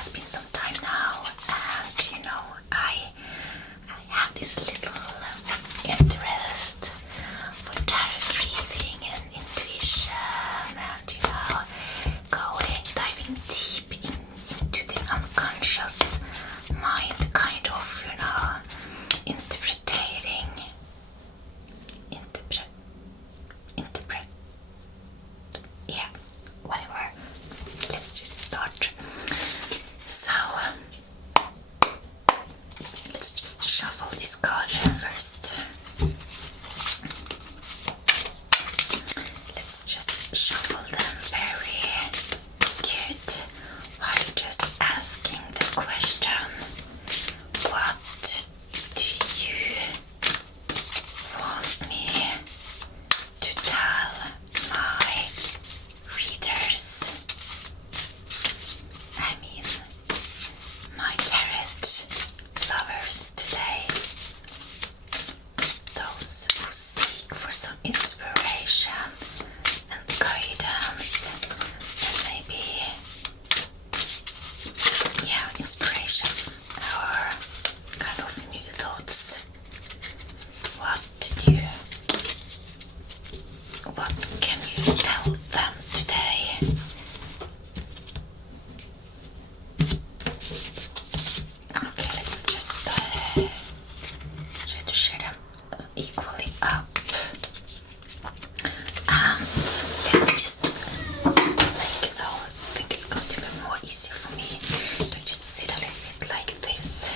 has been some time now, and I have this little interest for tarot reading and intuition, and diving deep into the unconscious mind, kind of whatever. Let's just start. So let's just shuffle this card first. Let's just shuffle them very good while just asking the question, what do you want me to tell my readers? I mean, my tarot lovers today. Those who seek for some inspiration and guidance, and maybe, inspiration or kind of new thoughts. What can you tell them today? Okay, let's just try to share them equally up. And let me just like so. I think it's going to be more easier for me to just sit a little bit like this.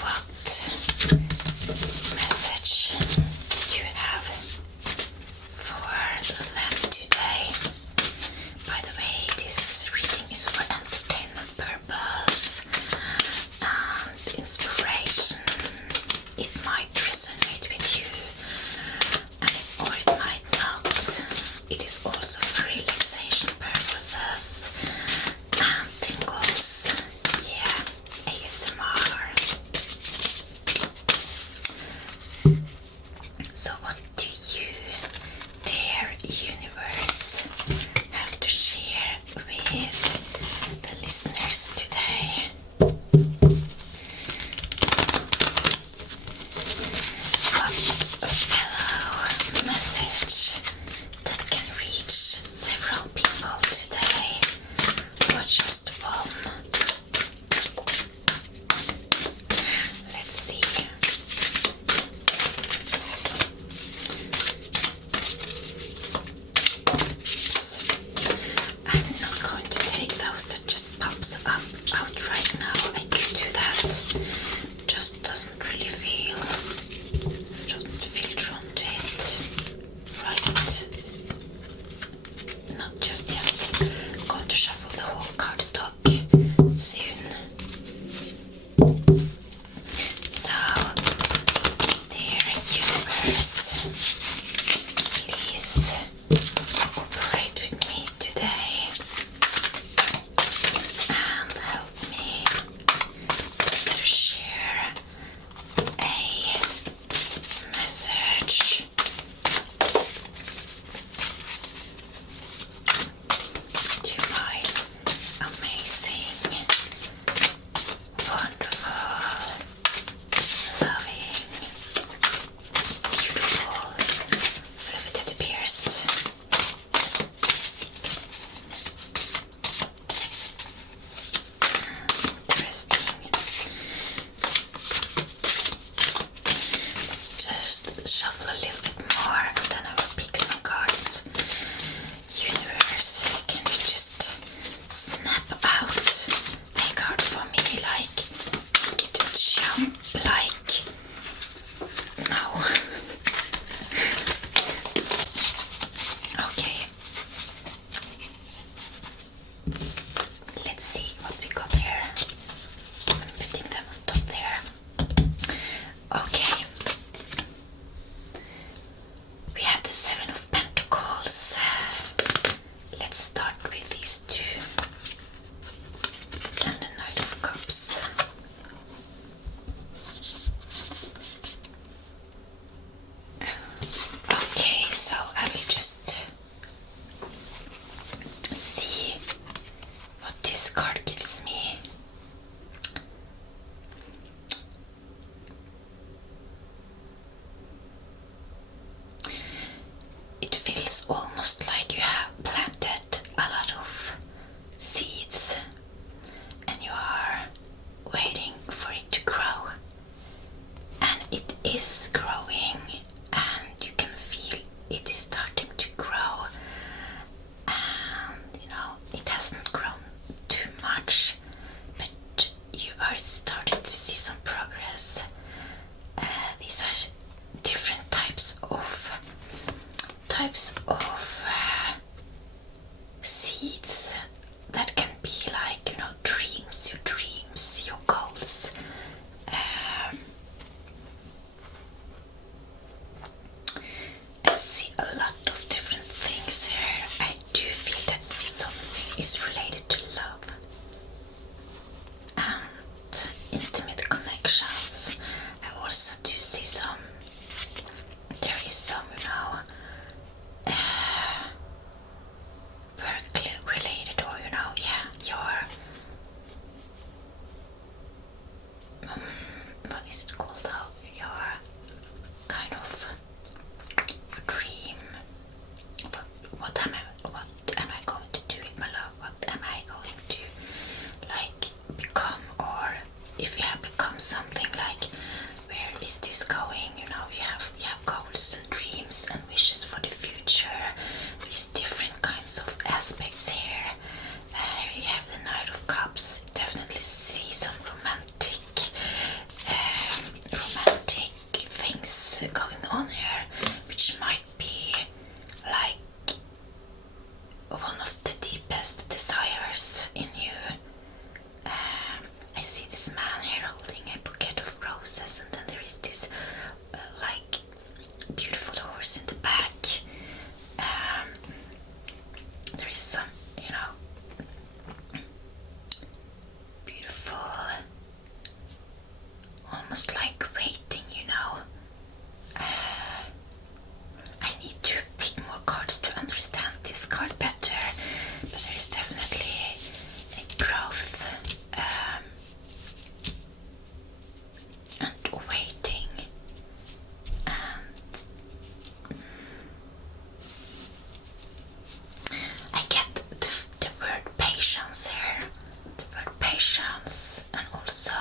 What message do you have for them today? By the way, this reading is for entertainment purpose and inspiration. It might resonate with you, or it might not. It is also for relaxation purposes and tingles. Yeah, ASMR. So what do you, dear universe, have to share with the listeners today? What a fellow message that can reach several people today, or just one. Let's see. Oops. I'm not going to take those that just pops up out right now. I could do that. Just doesn't feel drawn to it. Right. Not just yet. I'm going to shuffle the whole cardstock soon. So, dear universe, please cooperate with me today and help me to share a message to my amazing, wonderful, loving, beautiful, fluffy teddy bears. Interesting. Let's just shuffle a little bit more, and then I will pick some cards. Universe, can you just snap out a card for me, like it would jump like no. Okay. Let's see what we got here. I'm putting them on top there. Okay. is growing, and you can feel it is starting to grow. And it hasn't grown too much, but you are starting to see some progress. These are different types of seeds that can be like your dreams, your goals. I see a lot of different things here. I do feel that something is related to love and intimate connections. I also do see there is some, work related, or your what is it called now? Your kind of your dream. What am I going to do with my love? What am I going to become, or if you have become something, where is this going? You have goals and dreams and wishes for the future. There is different kinds of aspects here. Here you have the Knight of Cups. Definitely see some romantic things going on here, which might be one of the deepest desires in you. I see this man here holding a bouquet of roses, and then there is this beautiful horse in the back. There is some, beautiful, almost like waiting, I need to pick more cards to understand this card better, but there is definitely a growth and waiting, and I get the word patience here, and also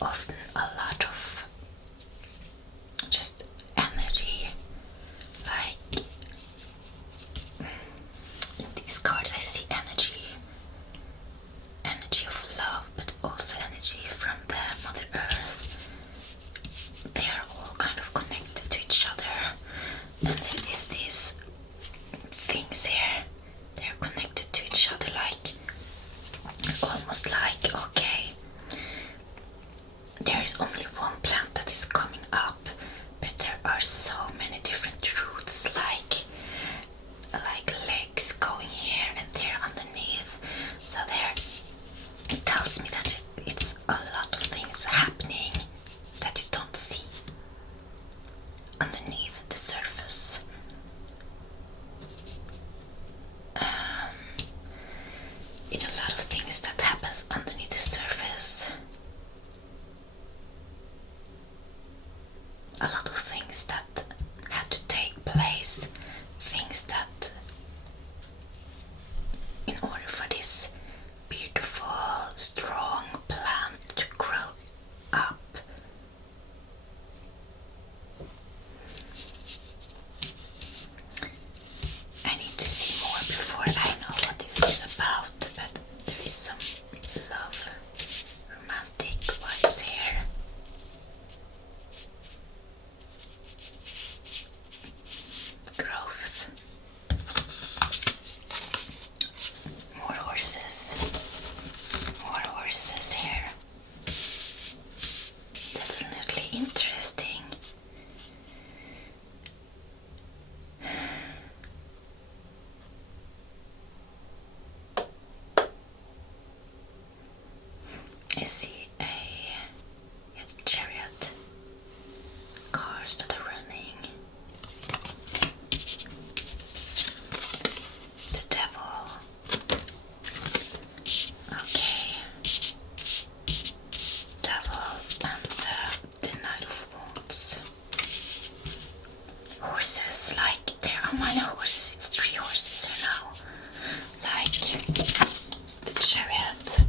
often a lot of just energy. In these cards I see energy of love, but also energy from the Mother Earth. They are all kind of connected to each other, and there is these things here. They are connected to each other, it's almost like, okay, there is only one plant that is coming up, but there are so many different roots, like legs going here and there underneath. So it tells me that it's a lot of things happening that you don't see underneath the surface. It's a lot of things that happens underneath the surface. A lot of things that had to take place, things that, in order for this beautiful, strong plant to grow up, I need to see more before I know what this is about, but there is some love, romantic vibes here. Growth. More horses here. Definitely interesting. I see a chariot, cars that are running, the devil, okay, devil, and the Knight of Wands. Horses, there are many horses, it's 3 horses here now, the chariot,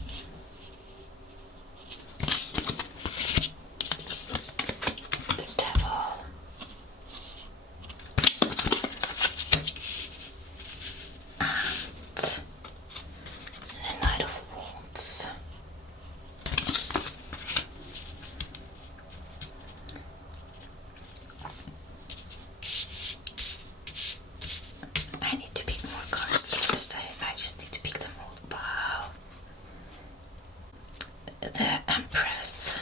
the Empress.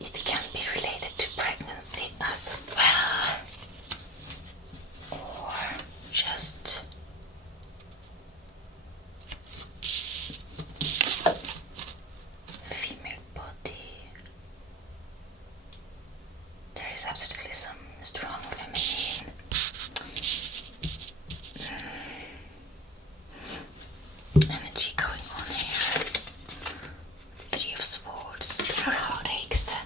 It can be related to pregnancy as well, or just female body. There is absolutely some strong feminine energy going on here. Three of Swords. There are heartaches.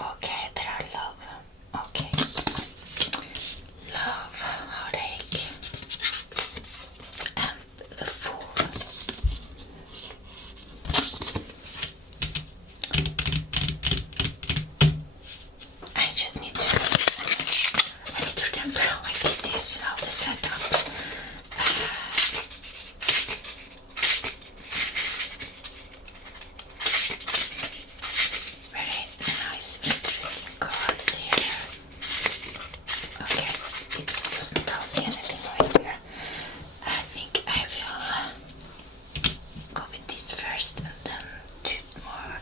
Okay, there are love. Okay. Love, heartache, and the Fool. I just need to remember how I did this, the setup. Very nice, interesting cards here. Okay, it doesn't tell me anything right here. I think I will go with this first and then do more.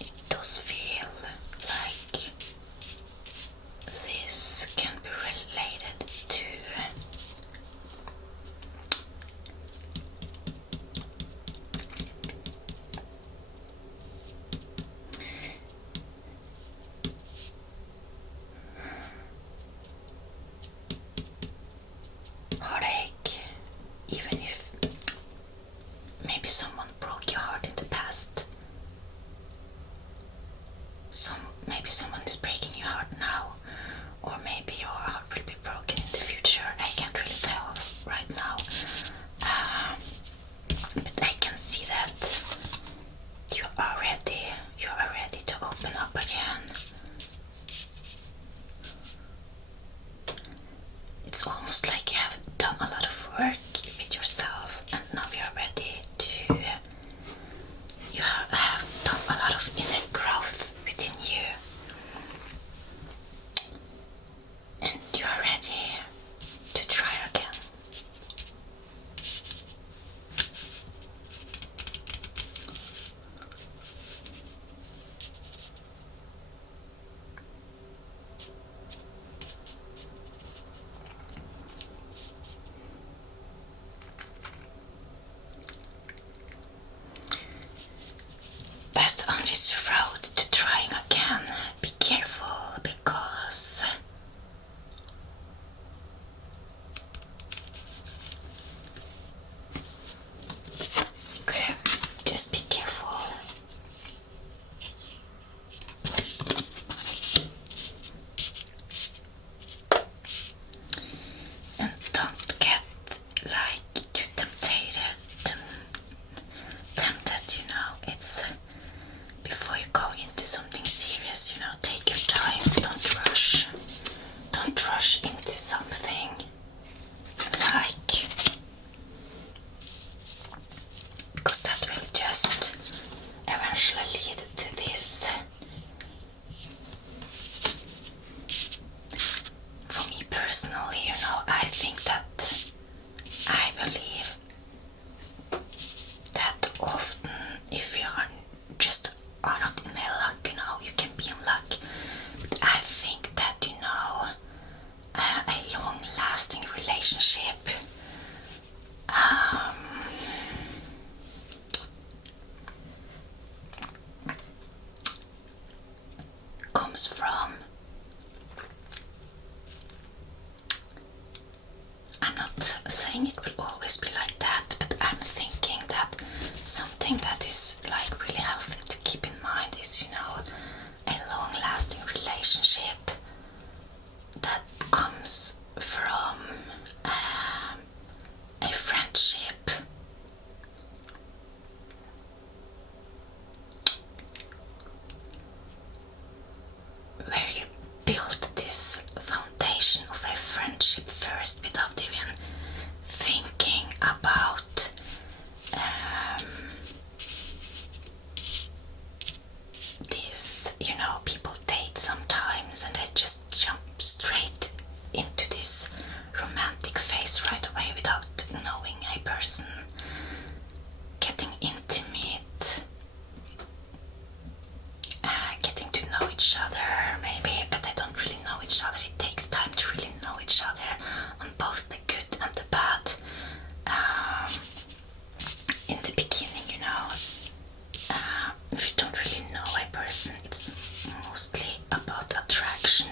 It does feel like this can be related to heartache, even if maybe someone broke your heart in the past. Maybe someone is breaking your heart now, or maybe your heart will be broken in the future. I can't really tell right now, but I can see that you are ready to open up again. It's almost like you have done a lot of work with yourself, and now you're ready to. You have done a lot of inner growth within you, and you are ready just jump straight into this romantic phase right away without knowing a person, getting intimate, getting to know each other maybe, but they don't really know each other. It takes time to really know each other on both the good and the bad. In the beginning, you know, if you don't really know a person, it's mostly about attraction.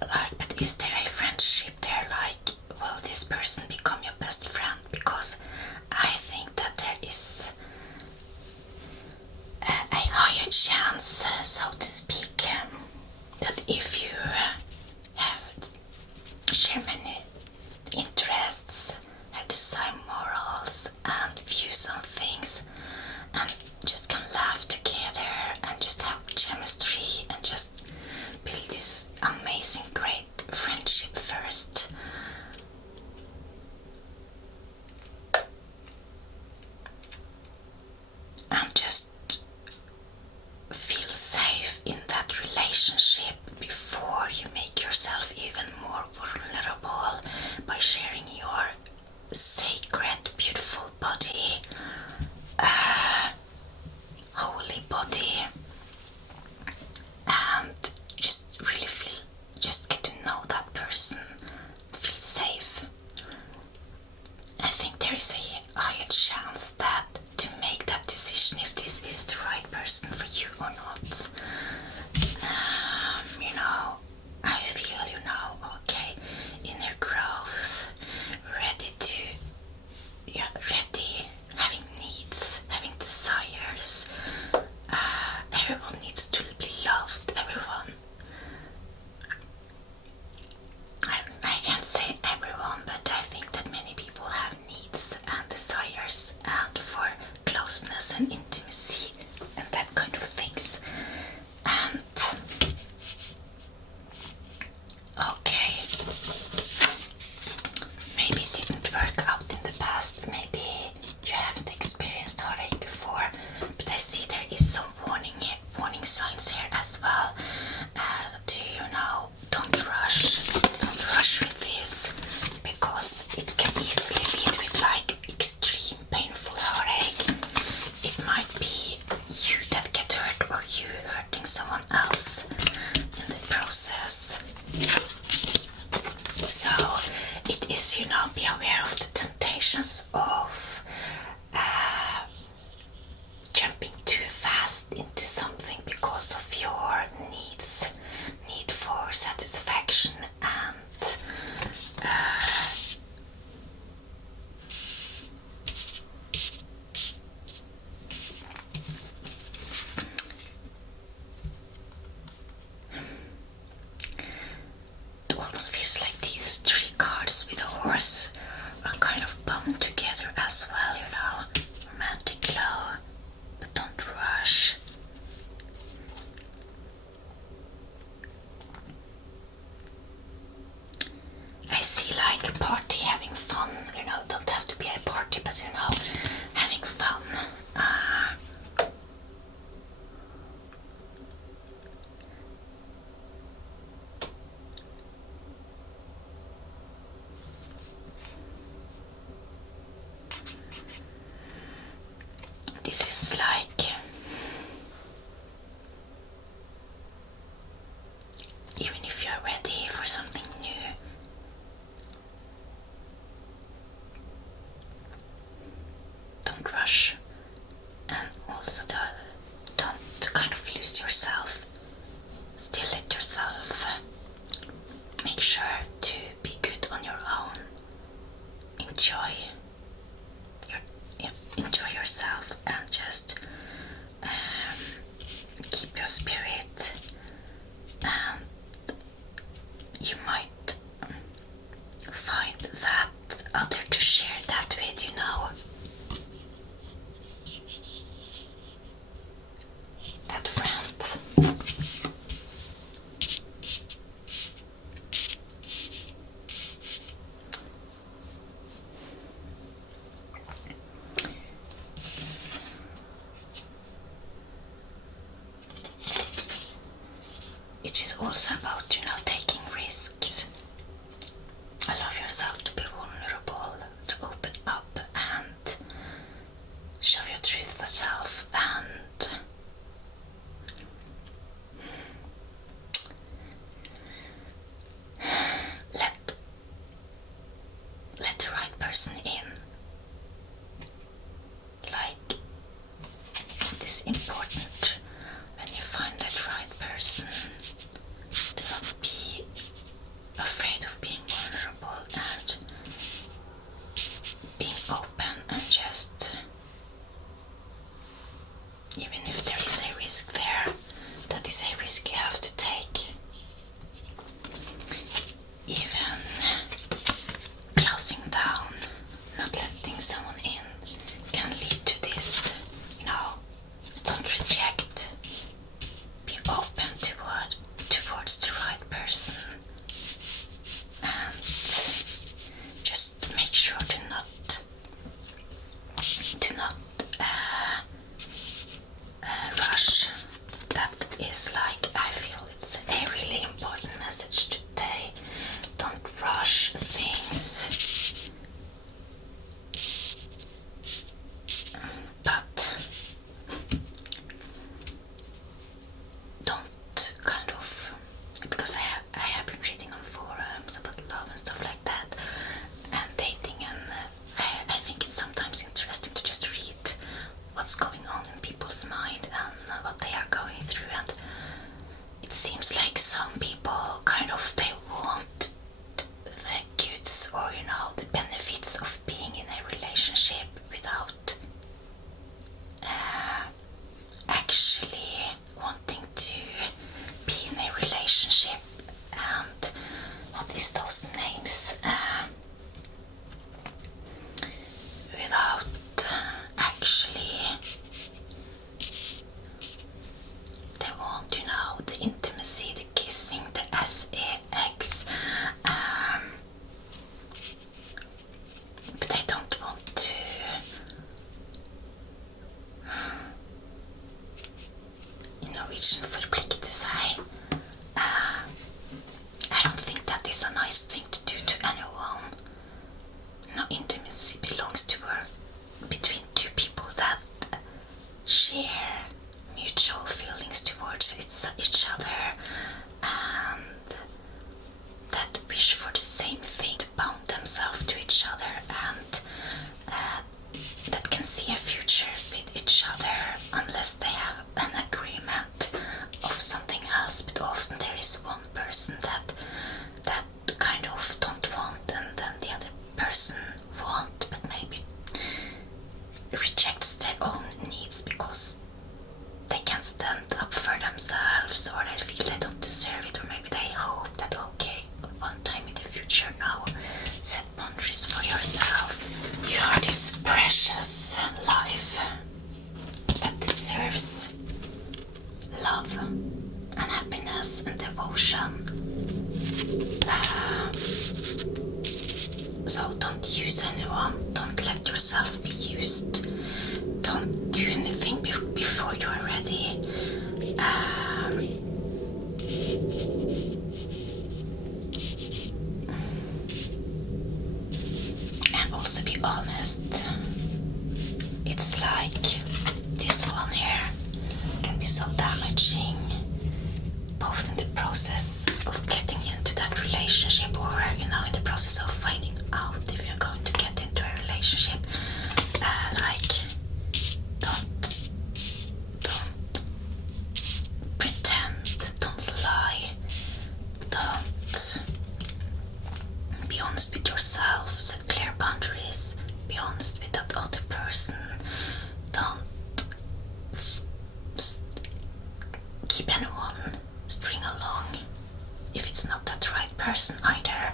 Like, but is there a friendship there? Like, will this person become your best friend? Because I think that there is a higher chance, so to speak, that if you share many interests, have the same morals and views on things, and just can laugh together and just have chemistry and just build this amazing, great friendship first. And just feel safe in that relationship before you make yourself even more vulnerable by sharing your sacred, beautiful body, holy body, and just really feel, just get to know that person, feel safe. I think there is a higher chance that to make that decision if this is the right person for you or not. You know, I feel, you know, okay, inner growth, ready, having needs, having desires. Everyone needs to be loved, everyone. I can't say everyone, but I think that many people have needs and desires and for closeness and intimacy and that kind of things. And okay, maybe it didn't work out in the past, maybe you haven't experienced heartache before, but I see there is some warning signs here as well. Don't rush with this, because it can easily lead with like extreme painful heartache. It might be you that get hurt or you hurting someone else in the process. So it is, be aware of the temptations of jumping too fast into something because of your need for satisfaction and it almost feels like these three cards with a horse are kind of bound together as well, romantic love, but don't rush. I see like a party, having fun, don't have to be a party, but having fun. This is like, even if you are ready for something new, don't rush, and also don't kind of lose yourself. Still let yourself make sure to be good on your own. Enjoy yourself and just keep your spirit, and you might find that other to share that with, that friend. it is also about, taking risks. Allow yourself to be vulnerable, to open up and show your truth self, and let the right person in. Like, it is important when you find that right person to not be afraid of being vulnerable and being open, and just, even if there is a risk there, that is a risk you have to take. Even closing down, not letting someone in, can lead to this, don't reject, be open towards the right person, and just make sure to not rush. That is, like, I feel it's a really important message today. Don't rush things, but don't kind of, because I have been reading on forums about love and stuff like that, and dating, and I think it's sometimes interesting to just read what's going on in people's mind and what they are going through. And it seems like some people kind of, they want the goods, or the benefits of being in a relationship without actually wanting to be in a relationship. And what is those names? Without actually, they want, the intimacy, the kissing, the sex, but they don't want to in Norwegian forplikte seg. I don't think that is a nice thing to do to anyone. Intimacy belongs to between two people that share mutual feelings towards each other, and that wish for the same thing, to bound themselves to each other, and that can see a future with each other, unless they have an agreement of something else. But often there is one person that kind of don't want, and then the other person want, but maybe rejects their own needs because they can't stand up for themselves, or they feel they don't deserve it, or maybe they hope that, okay, one time in the future, now set boundaries for yourself. You are this precious life that deserves love and happiness and devotion. So don't use anyone, don't let yourself be used, don't do anything before you are ready. And also be honest. It's like this one here can be so damaging, both in the process of getting into that relationship, or in the process of finding out if you're going to get into a relationship. Don't pretend, don't lie, don't be honest with yourself, set clear boundaries, be honest with that other person, don't keep anyone string along if it's not that right person either.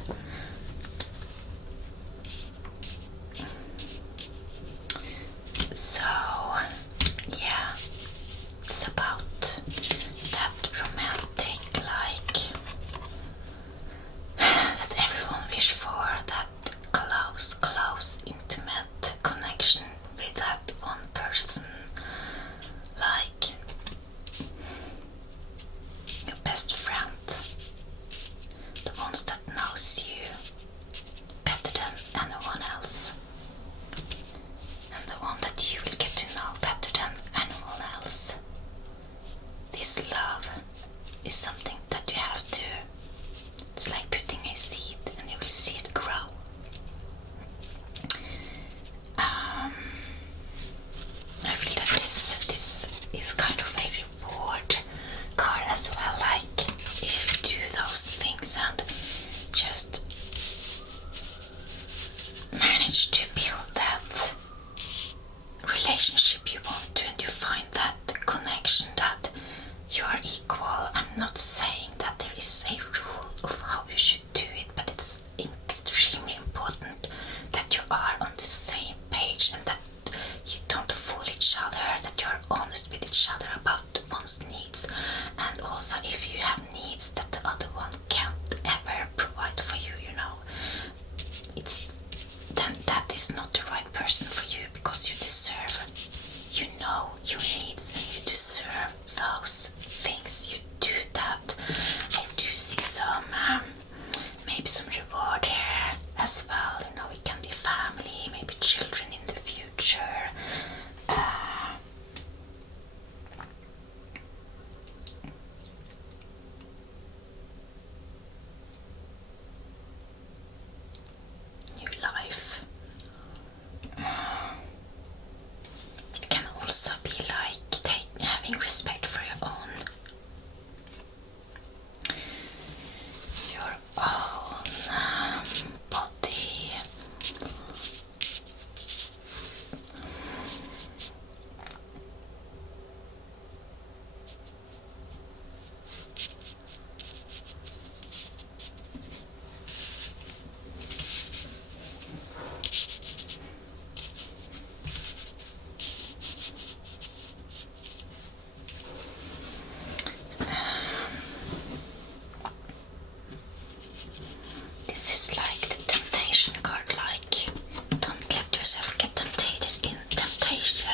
So, yeah, it's about that romantic, like, that everyone wish for, that close, intimate connection with that one person, like your best friend. as well, like if you do those things and just manage to build that relationship you want to, and you find that connection, that you are equal. I'm not saying that there is a rule of how you should do it, but it's extremely important that you are on the same page and that you don't fool each other, that you're honest with each other about one's needs, and also if you have needs that the other one can't ever provide for you, then that is not the right person for you, because you deserve, your needs, and you deserve those things. You do that. I do see some, maybe some reward here as well. It can be family, maybe children in the future. New life. It can also be like having respect for your own body. This is like the temptation card, like don't let yourself get tempted in temptation.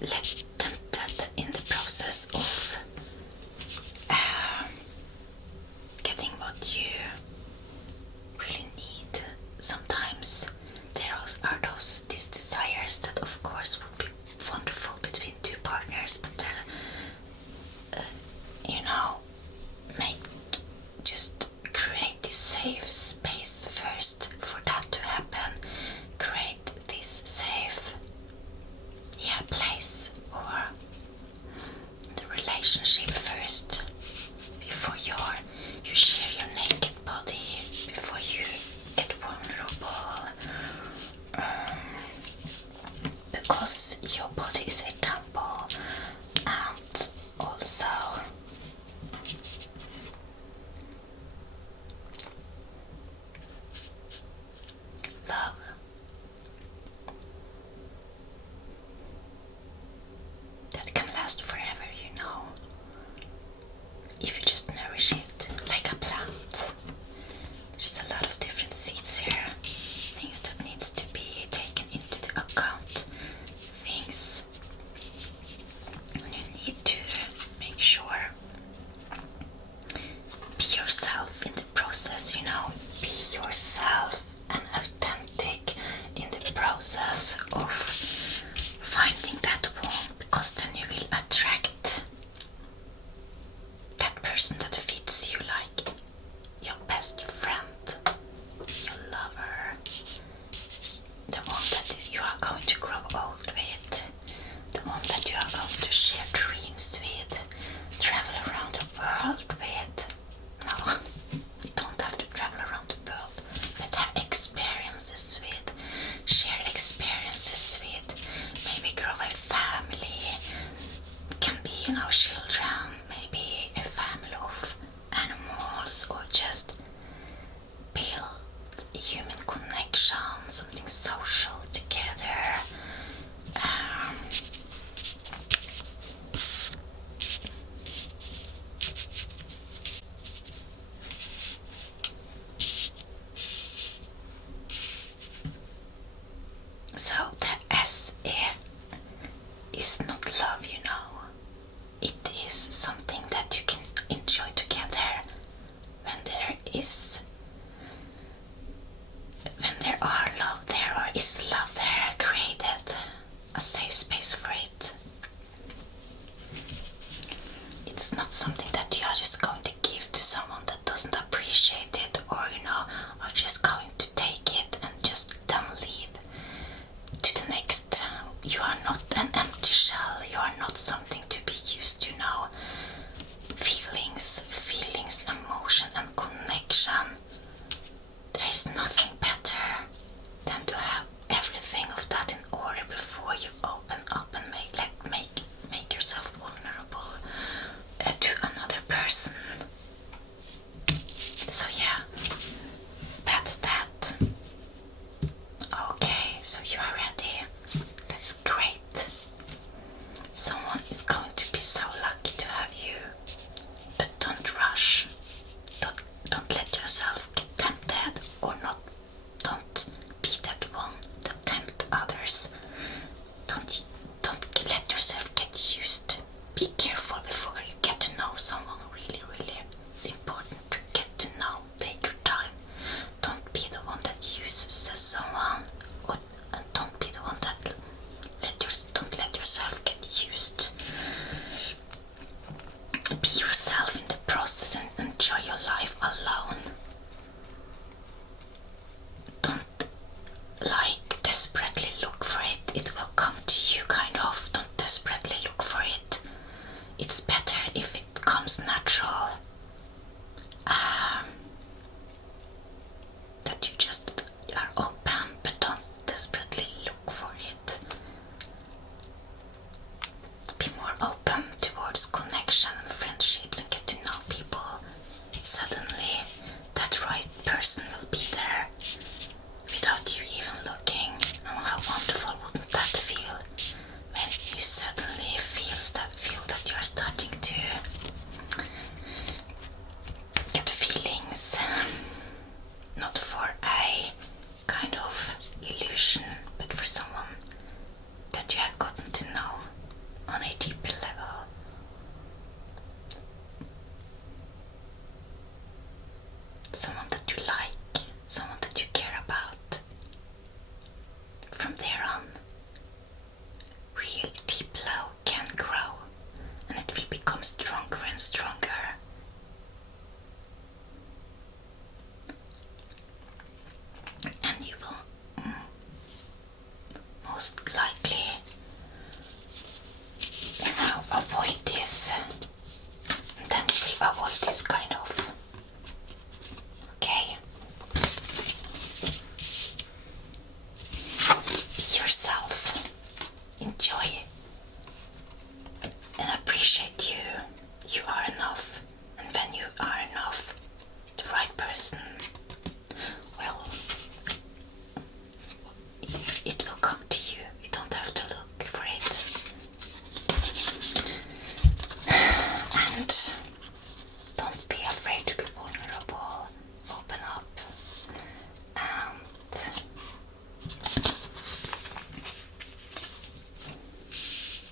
Let tempted in the process of getting what you really need. Sometimes there are these desires that of course would be wonderful between two partners, but just create this safe space first for that to happen. Create this safe place or the relationship first before you share your naked body, before you get vulnerable, because your body is a temple, and also love. That can last forever, if you just nourish it like a plant. There's a lot of different seeds here, things that needs to be taken into the account, things you need to make sure. Be yourself in the process, be yourself and authentic in the process of finding that one, because then you will attract that person that fits you, like your best friend, your lover, the one that you are going to grow old with, the one that you are going to share dreams with, travel around the world with. No, you don't have to travel around the world, but have experiences with, share experiences with, maybe grow a family. It can be, children, maybe a family of animals, or just build human connection, something social together. So the SE is not love, It is something that you can enjoy together when there are love there, or is love there created, a safe space for it. It's not something that you are just going to give to someone that doesn't appreciate it, or are just going to take it and just then leave to the next. You are not an empty shell, you are not something to be used, Feel someone really, really, it's important to get to know. Take your time. Don't be the one that uses someone, and don't be the one that don't let yourself get used. Be yourself in the process and enjoy your life alone. Don't desperately look for it. It will come to you, kind of. Don't desperately look for it. It's better if it comes natural. That you just are open, but don't desperately look for it. Be more open towards connection and friendships and get to know people. Suddenly, that right person will be there without you even looking. Oh, how wonderful wouldn't that feel? When you suddenly feel that you're starting to get feelings, not for a kind of illusion, but for someone that you have gotten to know on a deeper level. Someone that you like, someone that you care about. From there on, real deep love can grow, and it will become stronger and stronger. And you will most likely, avoid this. And then you will avoid this kind of. Okay? Be yourself. Enjoy and appreciate you. You are enough. And when you are enough, the right person, well, it will come to you. You don't have to look for it. And don't be afraid to be vulnerable. Open up. And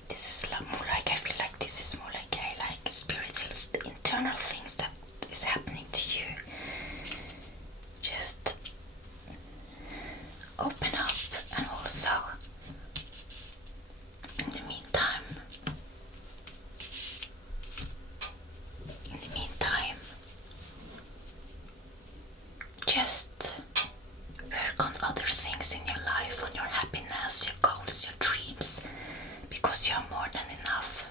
this is more like, I feel like this is more like a spiritual, internal things that is happening to you. Just open up, and also in the meantime, just work on other things in your life, on your happiness, your goals, your dreams, because you are more than enough.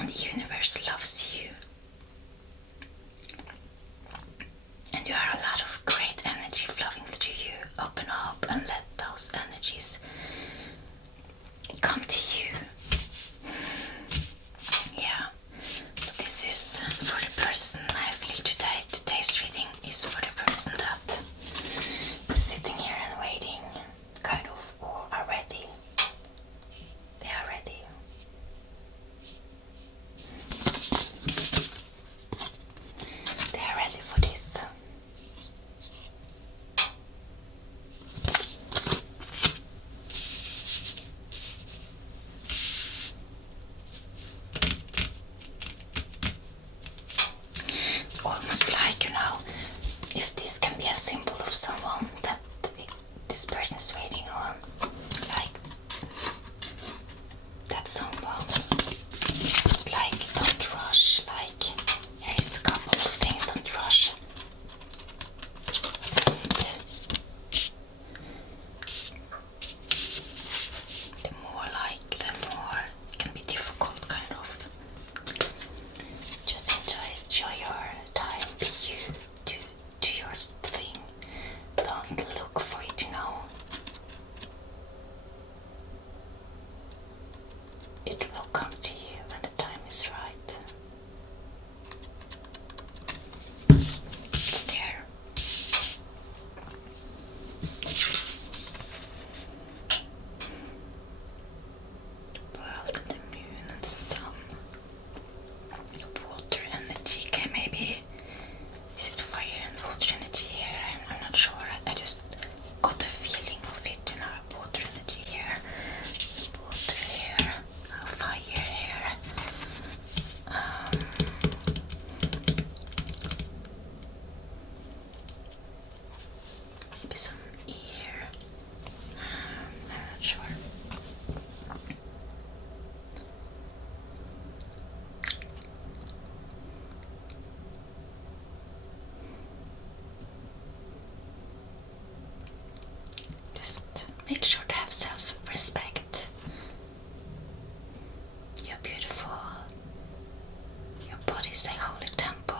And the universe loves you. And you are a lot of great energy flowing through you. Open up and let those energies come to you. Yeah. So this is for the person I feel today. Today's reading is for the person that is sitting here and waiting, kind of, or are ready. They are ready. They are ready for this. Almost like, if this can be a symbol of someone that this person is waiting on, like that someone, like, don't rush, like, here is a couple of things, don't rush. And the more it can be difficult, kind of. Just enjoy your time, be you, do your thing. Don't look for it, Make sure to have self-respect. You're beautiful. Your body's a holy temple.